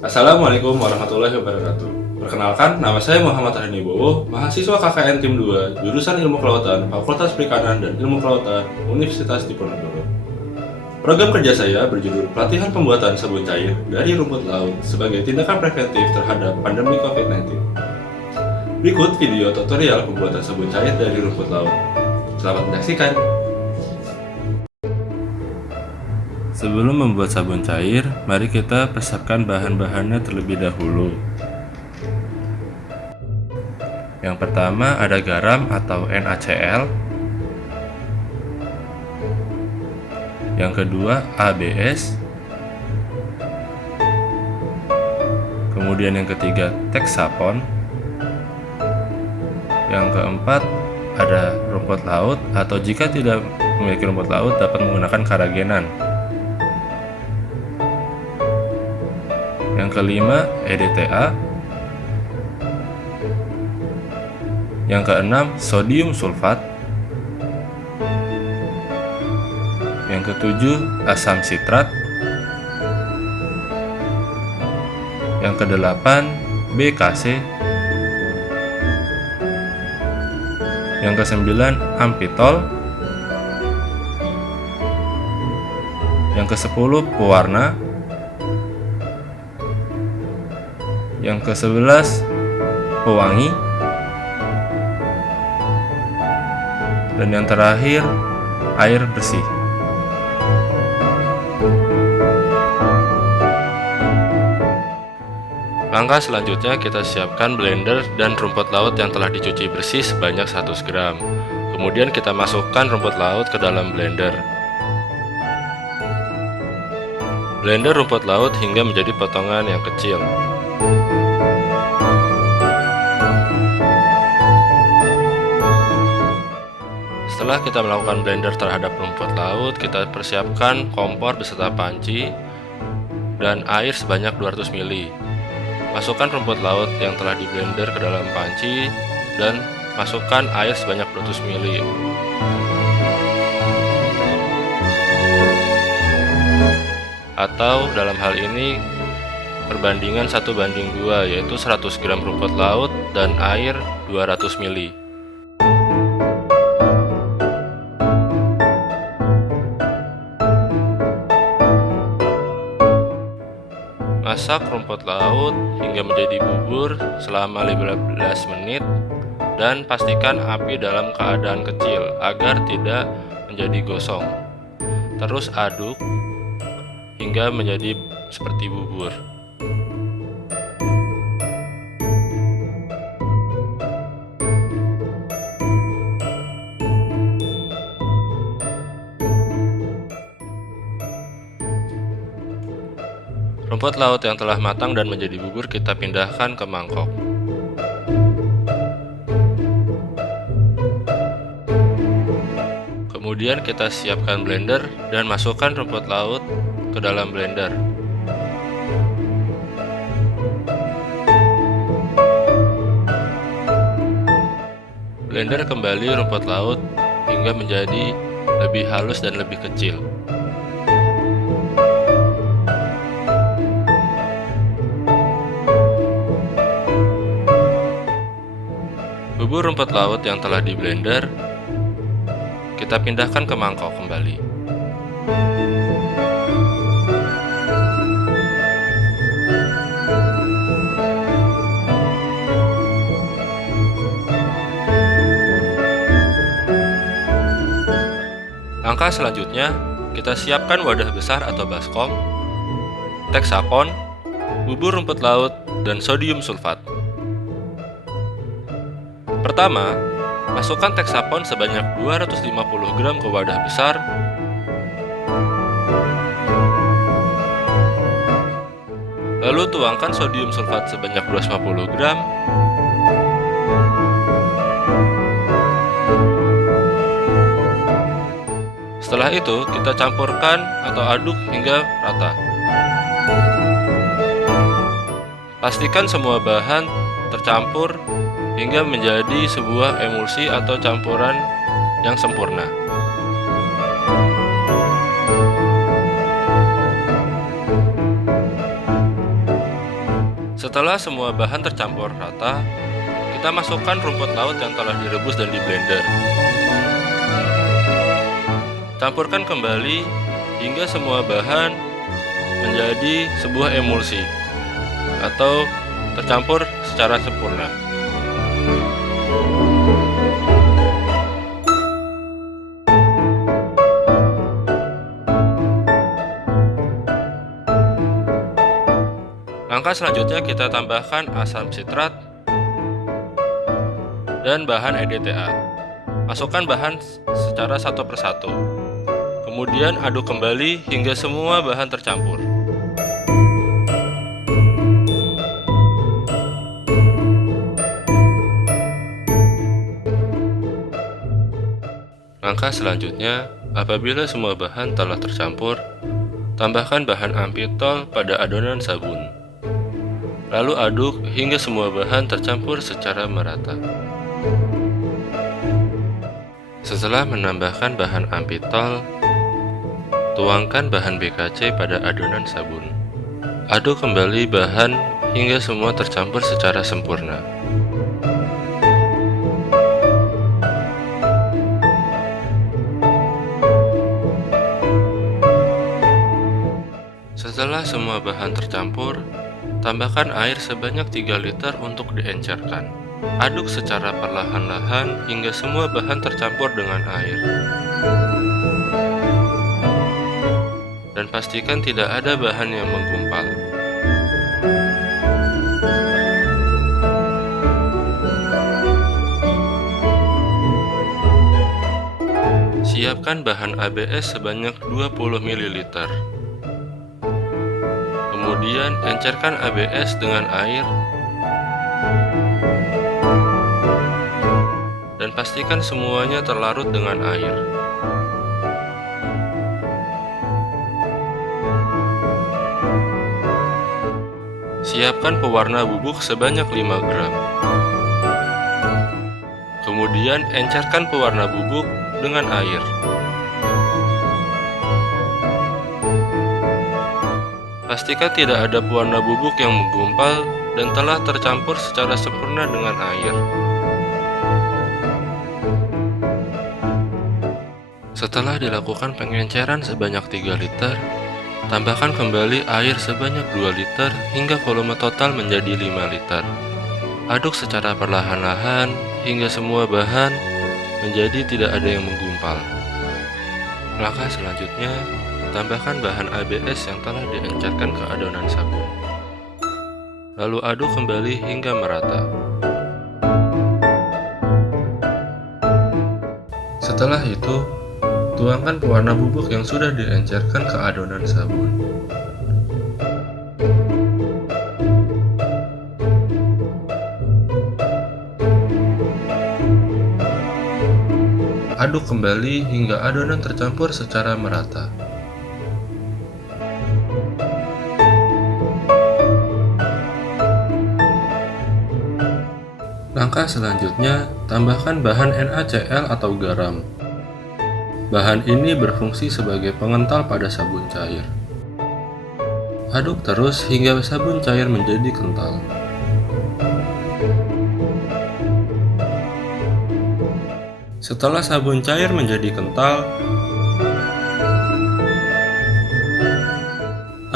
Assalamualaikum warahmatullahi wabarakatuh. Perkenalkan, nama saya Muhammad Hani Bowo, mahasiswa KKN Tim 2, jurusan Ilmu Kelautan, Fakultas Perikanan dan Ilmu Kelautan, Universitas Diponegoro. Program kerja saya berjudul Pelatihan Pembuatan Sabun Cair dari Rumput Laut sebagai tindakan preventif terhadap pandemi COVID-19. Berikut video tutorial pembuatan sabun cair dari rumput laut. Selamat menyaksikan. Sebelum membuat sabun cair, mari kita persiapkan bahan-bahannya terlebih dahulu. Yang pertama ada garam atau NaCl. Yang kedua ABS. Kemudian yang ketiga Texapon. Yang keempat ada rumput laut, atau jika tidak memiliki rumput laut dapat menggunakan karagenan. Yang kelima EDTA. Yang keenam sodium sulfat. Yang ketujuh asam sitrat. Yang kedelapan BKC. Yang kesembilan ampitol. Yang kesepuluh pewarna. Yang ke-11 pewangi. Dan yang terakhir air bersih. Langkah selanjutnya kita siapkan blender dan rumput laut yang telah dicuci bersih sebanyak 100 gram. Kemudian kita masukkan rumput laut ke dalam blender. Blender rumput laut hingga menjadi potongan yang kecil. Setelah kita melakukan blender terhadap rumput laut, kita persiapkan kompor beserta panci dan air sebanyak 200 ml. Masukkan rumput laut yang telah di blender ke dalam panci dan masukkan air sebanyak 200 ml. Atau dalam hal ini perbandingan 1:2, yaitu 100 gram rumput laut dan air 200 ml. Masak rumput laut hingga menjadi bubur selama 15 menit dan pastikan api dalam keadaan kecil agar tidak menjadi gosong. Terus aduk hingga menjadi seperti bubur. Rumput laut yang telah matang dan menjadi bubur kita pindahkan ke mangkok. Kemudian kita siapkan blender dan masukkan rumput laut ke dalam blender. Blender kembali rumput laut hingga menjadi lebih halus dan lebih kecil. Bubur rumput laut yang telah di blender kita pindahkan ke mangkok kembali. Langkah selanjutnya, kita siapkan wadah besar atau baskom, Texapon, bubur rumput laut, dan sodium sulfat. Pertama, masukkan Texapon sebanyak 250 gram ke wadah besar. Lalu tuangkan sodium sulfat sebanyak 250 gram. Setelah itu, kita campurkan atau aduk hingga rata. Pastikan semua bahan tercampur hingga menjadi sebuah emulsi atau campuran yang sempurna. Setelah semua bahan tercampur rata, kita masukkan rumput laut yang telah direbus dan di-blender. Campurkan kembali hingga semua bahan menjadi sebuah emulsi atau tercampur secara sempurna. Langkah selanjutnya kita tambahkan asam sitrat dan bahan EDTA. Masukkan bahan secara satu persatu. Kemudian aduk kembali hingga semua bahan tercampur. Langkah selanjutnya, apabila semua bahan telah tercampur, tambahkan bahan ampitol pada adonan sabun. Lalu aduk hingga semua bahan tercampur secara merata. Setelah menambahkan bahan ampitol, tuangkan bahan BKC pada adonan sabun. Aduk kembali bahan hingga semua tercampur secara sempurna. Setelah semua bahan tercampur, tambahkan air sebanyak 3 liter untuk diencerkan. Aduk secara perlahan-lahan hingga semua bahan tercampur dengan air. Dan pastikan tidak ada bahan yang menggumpal. Siapkan bahan ABS sebanyak 20 ml. Kemudian encerkan ABS dengan air dan pastikan semuanya terlarut dengan air. Siapkan pewarna bubuk sebanyak 5 gram. Kemudian encerkan pewarna bubuk dengan air. Pastikan tidak ada pewarna bubuk yang menggumpal dan telah tercampur secara sempurna dengan air. Setelah dilakukan pengenceran sebanyak 3 liter, tambahkan kembali air sebanyak 2 liter hingga volume total menjadi 5 liter. Aduk secara perlahan-lahan hingga semua bahan menjadi tidak ada yang menggumpal. Langkah selanjutnya, tambahkan bahan ABS yang telah diencerkan ke adonan sabun. Lalu aduk kembali hingga merata. Setelah itu, tuangkan pewarna bubuk yang sudah diencerkan ke adonan sabun. Aduk kembali hingga adonan tercampur secara merata. Langkah selanjutnya, tambahkan bahan NaCl atau garam. Bahan ini berfungsi sebagai pengental pada sabun cair. Aduk terus hingga sabun cair menjadi kental. Setelah sabun cair menjadi kental,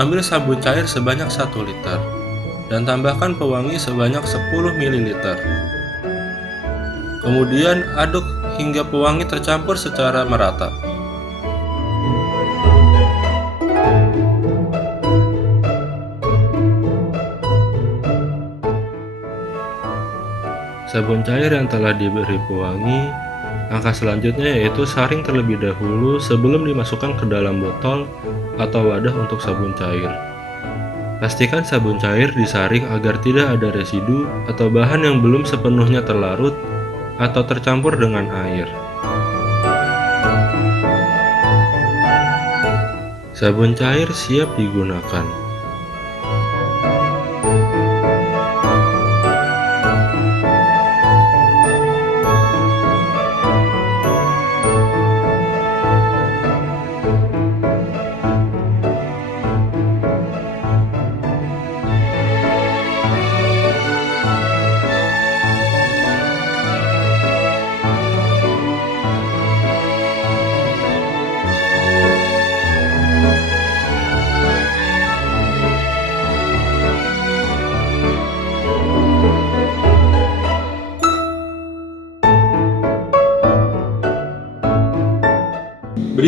ambil sabun cair sebanyak 1 liter dan tambahkan pewangi sebanyak 10 ml. Kemudian aduk hingga pewangi tercampur secara merata. Sabun cair yang telah diberi pewangi, langkah selanjutnya yaitu saring terlebih dahulu sebelum dimasukkan ke dalam botol atau wadah untuk sabun cair. Pastikan sabun cair disaring agar tidak ada residu atau bahan yang belum sepenuhnya terlarut atau tercampur dengan air. Sabun cair siap digunakan.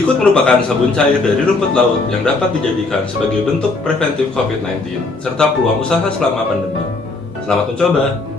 Sikut merupakan sabun cair dari rumput laut yang dapat dijadikan sebagai bentuk preventif COVID-19 serta peluang usaha selama pandemi. Selamat mencoba!